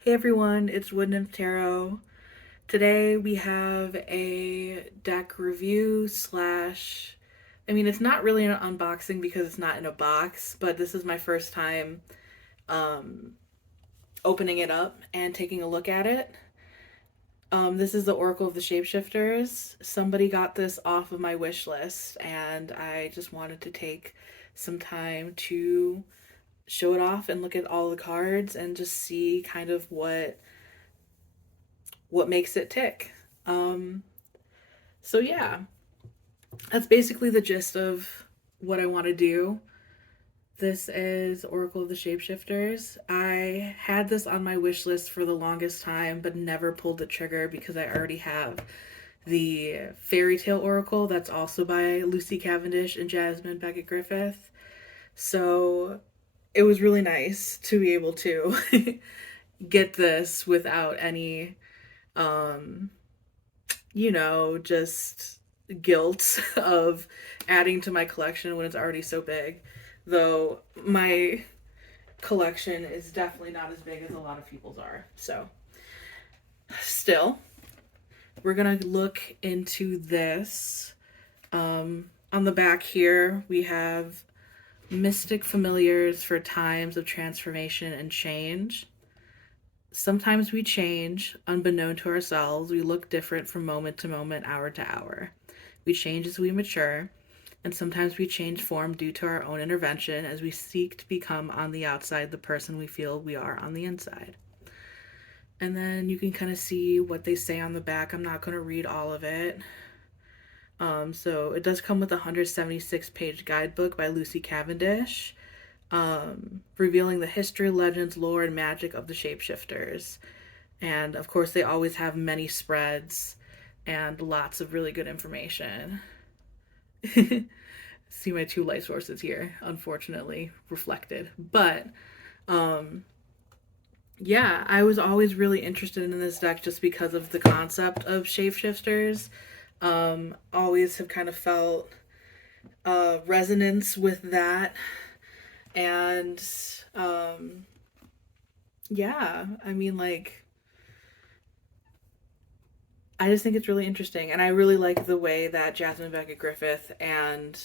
Hey everyone, it's Wood Nymph Tarot. Today we have a deck review slash, it's not really an unboxing because it's not in a box, but this is my first time um, opening it up and taking a look at it. This is the Oracle of the Shapeshifters. Somebody got this off of my wish list, and I just wanted to take some time to show it off and look at all the cards and just see kind of what makes it tick. Um, so yeah, that's basically the gist of what I want to do. This is Oracle of the Shapeshifters. I had this on my wish list for the longest time, but never pulled the trigger because I already have the Fairy Tale Oracle that's also by Lucy Cavendish and Jasmine Beckett Griffith. So it was really nice to be able to get this without any um, just guilt of adding to my collection when it's already so big. Though my collection is definitely not as big as a lot of people's are. So, still, we're gonna look into this. On the back here, we have mystic familiars for times of transformation and change. Sometimes we change, unbeknown to ourselves. We look different from moment to moment, hour to hour. We change as we mature, and sometimes we change form due to our own intervention as we seek to become on the outside the person we feel we are on the inside. And then you can kind of see what they say on the back. I'm not going to read all of it. So it does come with a 176-page guidebook by Lucy Cavendish, revealing the history, legends, lore, and magic of the shapeshifters. And of course, they always have many spreads and lots of really good information. See my two light sources here, unfortunately, reflected. But yeah, I was always really interested in this deck just because of the concept of shapeshifters. Always have kind of felt resonance with that. And yeah, I just think it's really interesting. And I really like the way that Jasmine Beckett Griffith and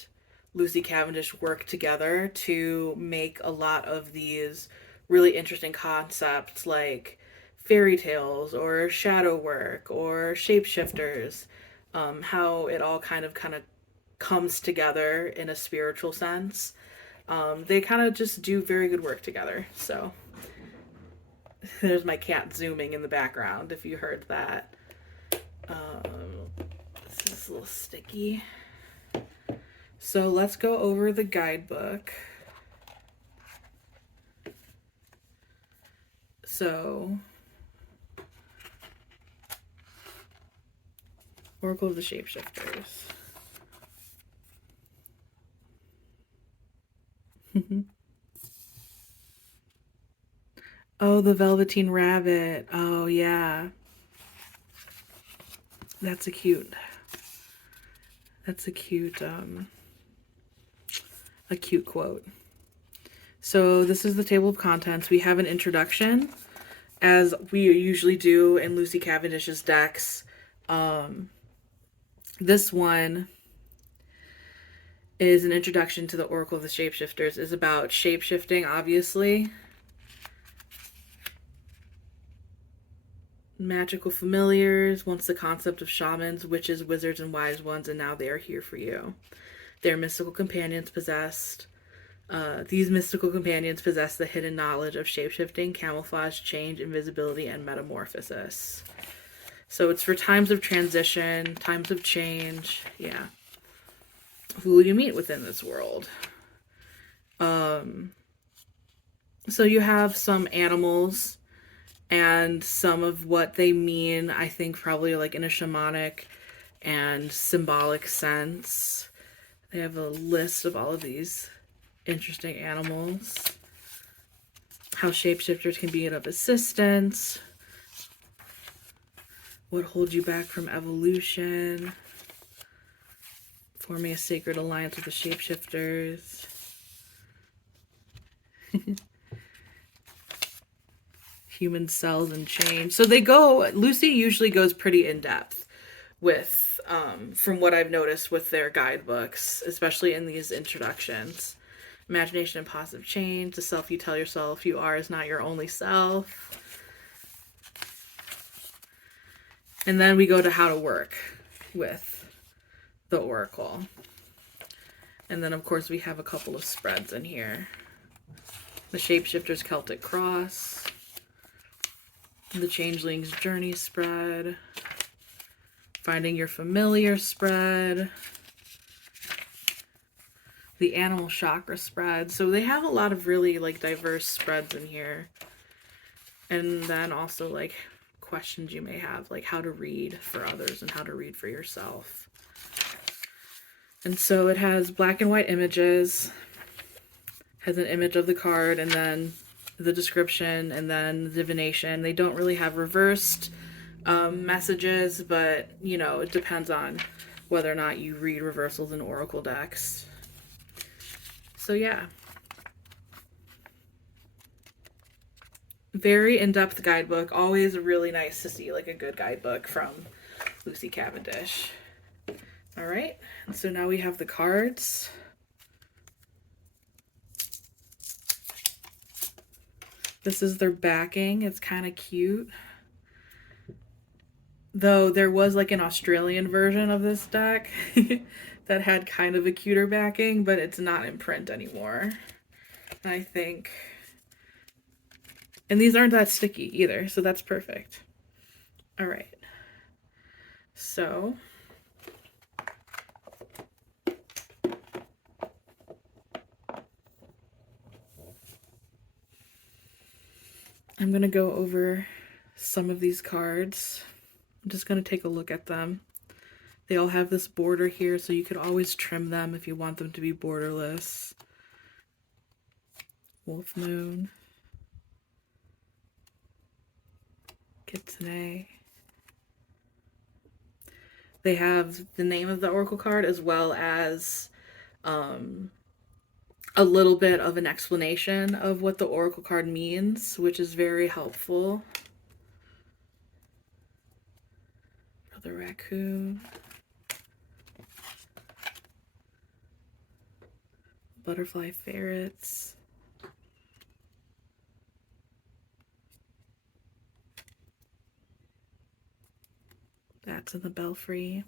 Lucy Cavendish work together to make a lot of these really interesting concepts like fairy tales or shadow work or shapeshifters, how it all kind of comes together in a spiritual sense. They kind of just do very good work together. So there's my cat zooming in the background if you heard that. This is a little sticky. So let's go over the guidebook. So, Oracle of the Shapeshifters. Oh, the Velveteen Rabbit. Oh, yeah. That's a cute. That's a cute quote. So this is the table of contents. We have an introduction, as we usually do in Lucy Cavendish's decks. This one is an introduction to the Oracle of the Shapeshifters. Is about shapeshifting, obviously. Magical familiars, once the concept of shamans, witches, wizards, and wise ones, and now they are here for you. Their mystical companions possessed. These mystical companions possess the hidden knowledge of shapeshifting, camouflage, change, invisibility, and metamorphosis. So it's for times of transition, times of change. Yeah. Who will you meet within this world? So you have some animals and some of what they mean, I think probably like in a shamanic and symbolic sense. They have a list of all of these interesting animals. How shapeshifters can be of assistance. What holds you back from evolution. Forming a sacred alliance with the shapeshifters. Human cells and change. So they go, Lucy usually goes pretty in depth with, from what I've noticed with their guidebooks, especially in these introductions. Imagination and positive change, the self you tell yourself you are is not your only self. And then we go to how to work with the oracle. And then, of course, we have a couple of spreads in here. The Shapeshifters Celtic Cross, the Changeling's Journey spread, Finding Your Familiar spread, the Animal Chakra spread. So they have a lot of really, like, diverse spreads in here. And then also, like, questions you may have, like how to read for others and how to read for yourself. And so it has black and white images, has an image of the card, and then the description, and then the divination. They don't really have reversed messages, but, you know, it depends on whether or not you read reversals in oracle decks. So yeah. Very in-depth guidebook. Always really nice to see like a good guidebook from Lucy Cavendish. All right, and so now we have the cards. This is their backing. It's kind of cute. Though there was like an Australian version of this deck that had kind of a cuter backing, but it's not in print anymore, I think. And these aren't that sticky either, so that's perfect. All right. So I'm going to go over some of these cards. I'm just going to take a look at them. They all have this border here, so you could always trim them if you want them to be borderless. Wolf Moon. Kitsune. They have the name of the oracle card as well as a little bit of an explanation of what the oracle card means, which is very helpful. Brother Raccoon. Butterfly Ferrets. That's in the belfry.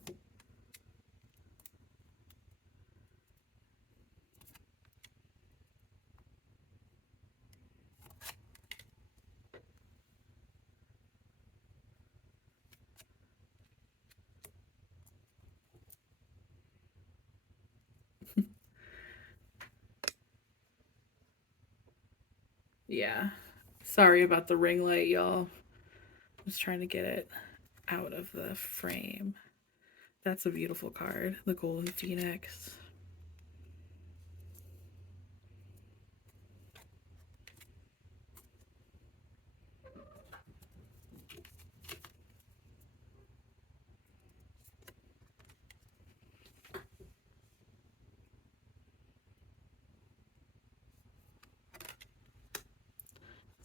Yeah. Sorry about the ring light, y'all. I was trying to get it out of the frame. That's a beautiful card, the Golden Phoenix.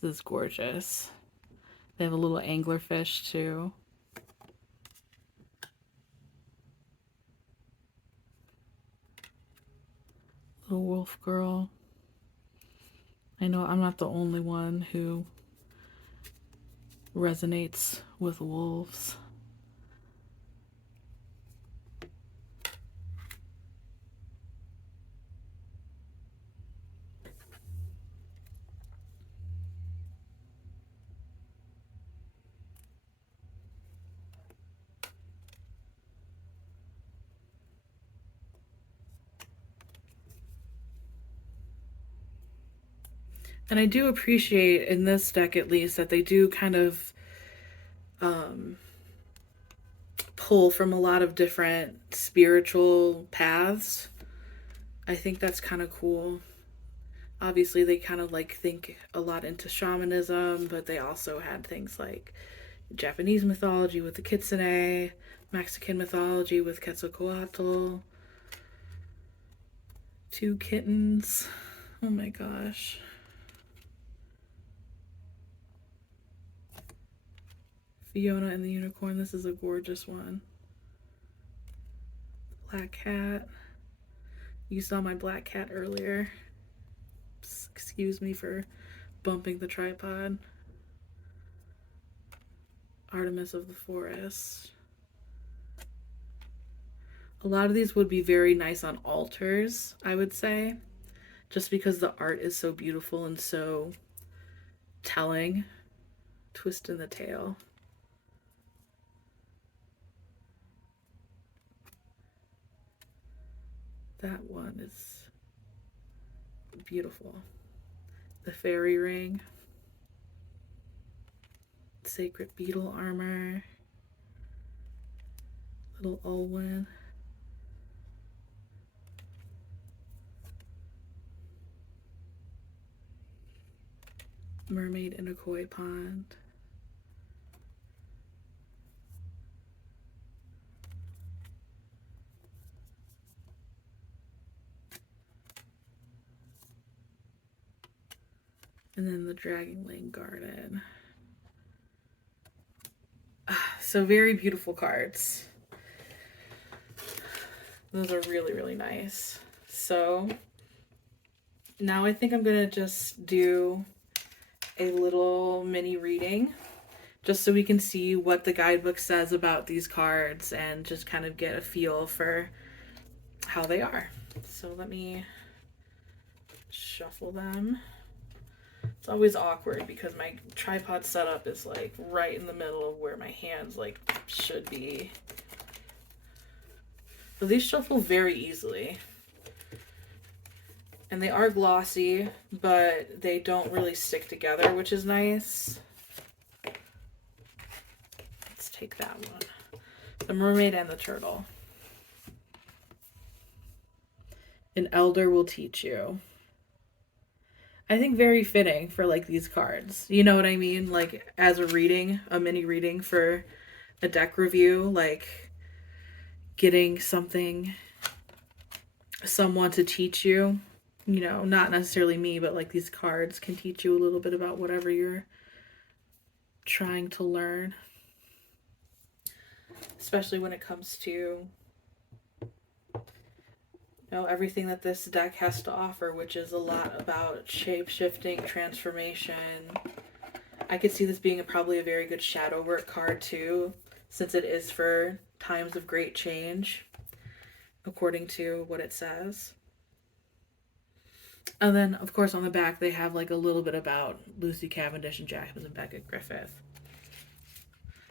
This is gorgeous. They have a little anglerfish too. Little wolf girl. I know I'm not the only one who resonates with wolves. And I do appreciate, in this deck at least, that they do kind of pull from a lot of different spiritual paths. I think that's kind of cool. Obviously, they kind of like think a lot into shamanism, but they also had things like Japanese mythology with the kitsune, Mexican mythology with Quetzalcoatl, 2 kittens. Oh my gosh. Fiona and the Unicorn. This is a gorgeous one. Black cat. You saw my black cat earlier. Excuse me for bumping the tripod. Artemis of the Forest. A lot of these would be very nice on altars, I would say, just because the art is so beautiful and so telling. Twist in the tail. That one is beautiful. The fairy ring. Sacred beetle armor. Little Olwen. Mermaid in a koi pond. And then the Dragon Lane Garden. So very beautiful cards. Those are really, really nice. So now I think I'm gonna just do a little mini reading just so we can see what the guidebook says about these cards and just kind of get a feel for how they are. So let me shuffle them. It's always awkward because my tripod setup is like right in the middle of where my hands like should be. So these shuffle very easily. And they are glossy, but they don't really stick together, which is nice. Let's take that one. The Mermaid and the Turtle. An elder will teach you. I think very fitting for like these cards. You know what I mean? Like as a reading, a mini reading for a deck review, like getting someone to teach you, you know, not necessarily me, but like these cards can teach you a little bit about whatever you're trying to learn. Especially when it comes to everything that this deck has to offer, which is a lot about shape-shifting, transformation. I could see this being probably a very good shadow work card too, since it is for times of great change, according to what it says. And then, of course, on the back, they have like a little bit about Lucy Cavendish and Jasmine Beckett Griffith.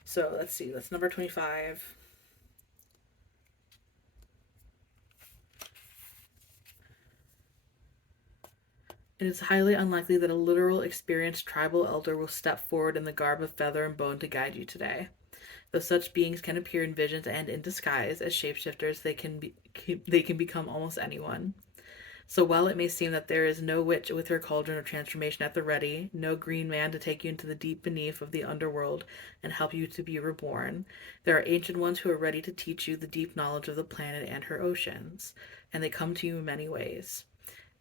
So let's see, that's number 25. It is highly unlikely that a literal experienced tribal elder will step forward in the garb of feather and bone to guide you today. Though such beings can appear in visions and in disguise as shapeshifters, they can become almost anyone. So while it may seem that there is no witch with her cauldron of transformation at the ready, no green man to take you into the deep beneath of the underworld and help you to be reborn, there are ancient ones who are ready to teach you the deep knowledge of the planet and her oceans, and they come to you in many ways.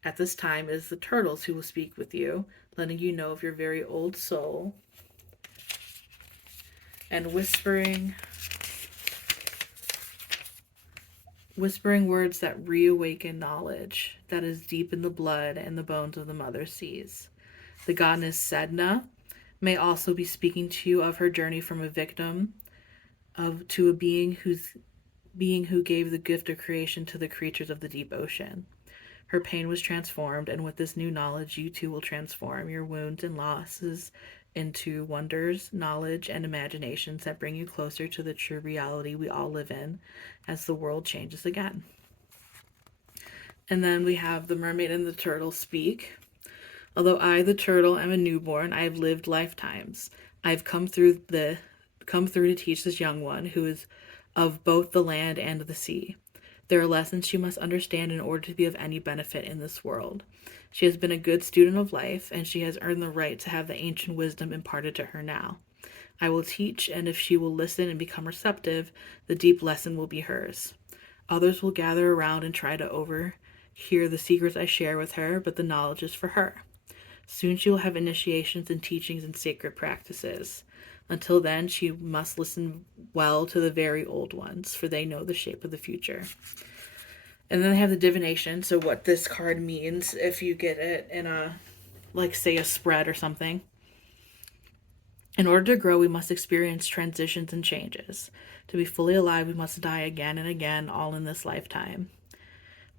At this time, it is the turtles who will speak with you, letting you know of your very old soul, and whispering words that reawaken knowledge that is deep in the blood and the bones of the mother seas. The goddess Sedna may also be speaking to you of her journey from a victim to a being who gave the gift of creation to the creatures of the deep ocean. Her pain was transformed, and with this new knowledge, you too will transform your wounds and losses into wonders, knowledge, and imaginations that bring you closer to the true reality we all live in as the world changes again. And then we have the Mermaid and the Turtle speak. Although I, the turtle, am a newborn, I have lived lifetimes. I have come through to teach this young one who is of both the land and the sea. There are lessons she must understand in order to be of any benefit in this world. She has been a good student of life, and she has earned the right to have the ancient wisdom imparted to her now. I will teach, and if she will listen and become receptive, the deep lesson will be hers. Others will gather around and try to overhear the secrets I share with her, but the knowledge is for her. Soon she will have initiations and teachings and sacred practices. Until then, she must listen well to the very old ones, for they know the shape of the future. And then they have the divination. So what this card means, if you get it in a, like, say, a spread or something. In order to grow, we must experience transitions and changes. To be fully alive, we must die again and again, all in this lifetime.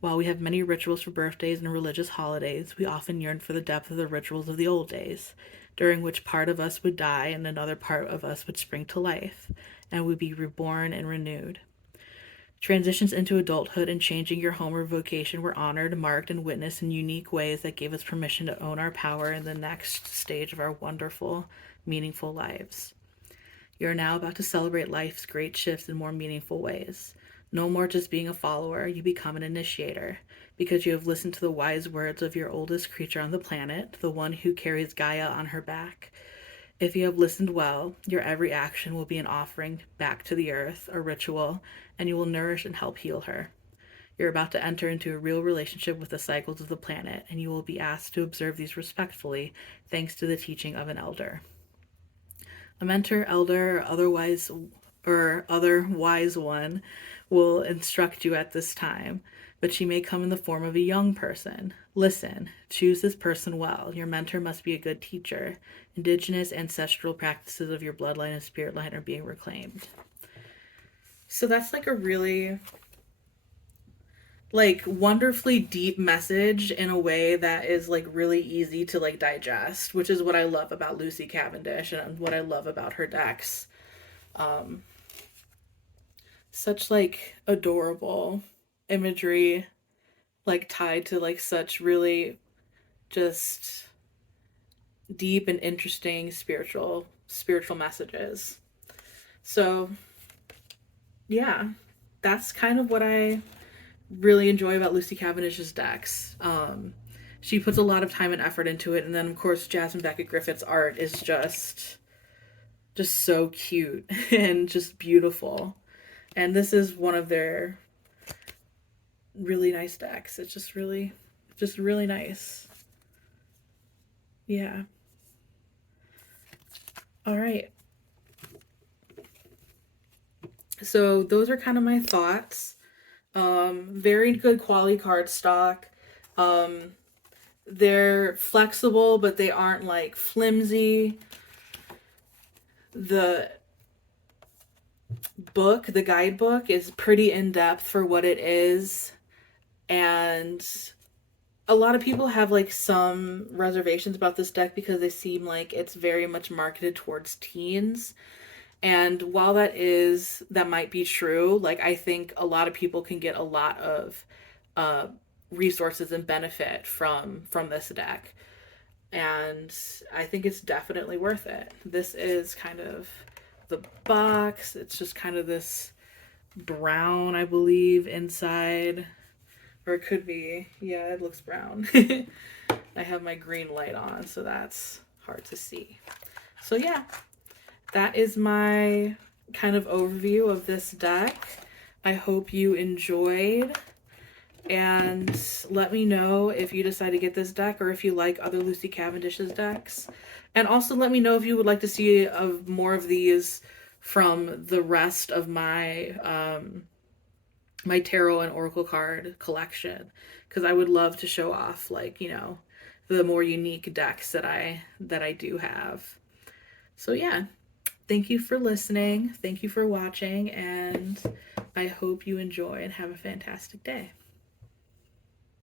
While we have many rituals for birthdays and religious holidays, we often yearn for the depth of the rituals of the old days, during which part of us would die and another part of us would spring to life, and would be reborn and renewed. Transitions into adulthood and changing your home or vocation were honored, marked, and witnessed in unique ways that gave us permission to own our power in the next stage of our wonderful, meaningful lives. You are now about to celebrate life's great shifts in more meaningful ways. No more just being a follower, you become an initiator, because you have listened to the wise words of your oldest creature on the planet, the one who carries Gaia on her back. If you have listened well, your every action will be an offering back to the earth, a ritual, and you will nourish and help heal her. You're about to enter into a real relationship with the cycles of the planet, and you will be asked to observe these respectfully, thanks to the teaching of an elder. A mentor, elder, or other wise one will instruct you at this time, but she may come in the form of a young person. Listen, choose this person well. Your mentor must be a good teacher. Indigenous ancestral practices of your bloodline and spirit line are being reclaimed. So that's like a really, like, wonderfully deep message in a way that is like really easy to like digest, which is what I love about Lucy Cavendish and what I love about her decks. Such like adorable imagery, like tied to like such really just deep and interesting spiritual messages. So yeah, that's kind of what I really enjoy about Lucy Cavendish's decks. She puts a lot of time and effort into it, and then of course Jasmine Beckett Griffith's art is just so cute and just beautiful. And this is one of their really nice decks. It's just really nice. Yeah. All right. So those are kind of my thoughts. Very good quality cardstock. They're flexible, but they aren't like flimsy. The book, the guidebook, is pretty in-depth for what it is. And a lot of people have like some reservations about this deck because they seem like it's very much marketed towards teens. And while that might be true, like I think a lot of people can get a lot of resources and benefit from this deck. And I think it's definitely worth it. This is kind of the box. It's just kind of this brown, I believe, inside. Or it could be, yeah, it looks brown. I have my green light on, so that's hard to see. So yeah, that is my kind of overview of this deck. I hope you enjoyed, and let me know if you decide to get this deck or if you like other Lucy Cavendish's decks. And also let me know if you would like to see more of these from the rest of my my tarot and oracle card collection, because I would love to show off, like, you know, the more unique decks that I do have. So yeah, thank you for listening, thank you for watching, and I hope you enjoy and have a fantastic day.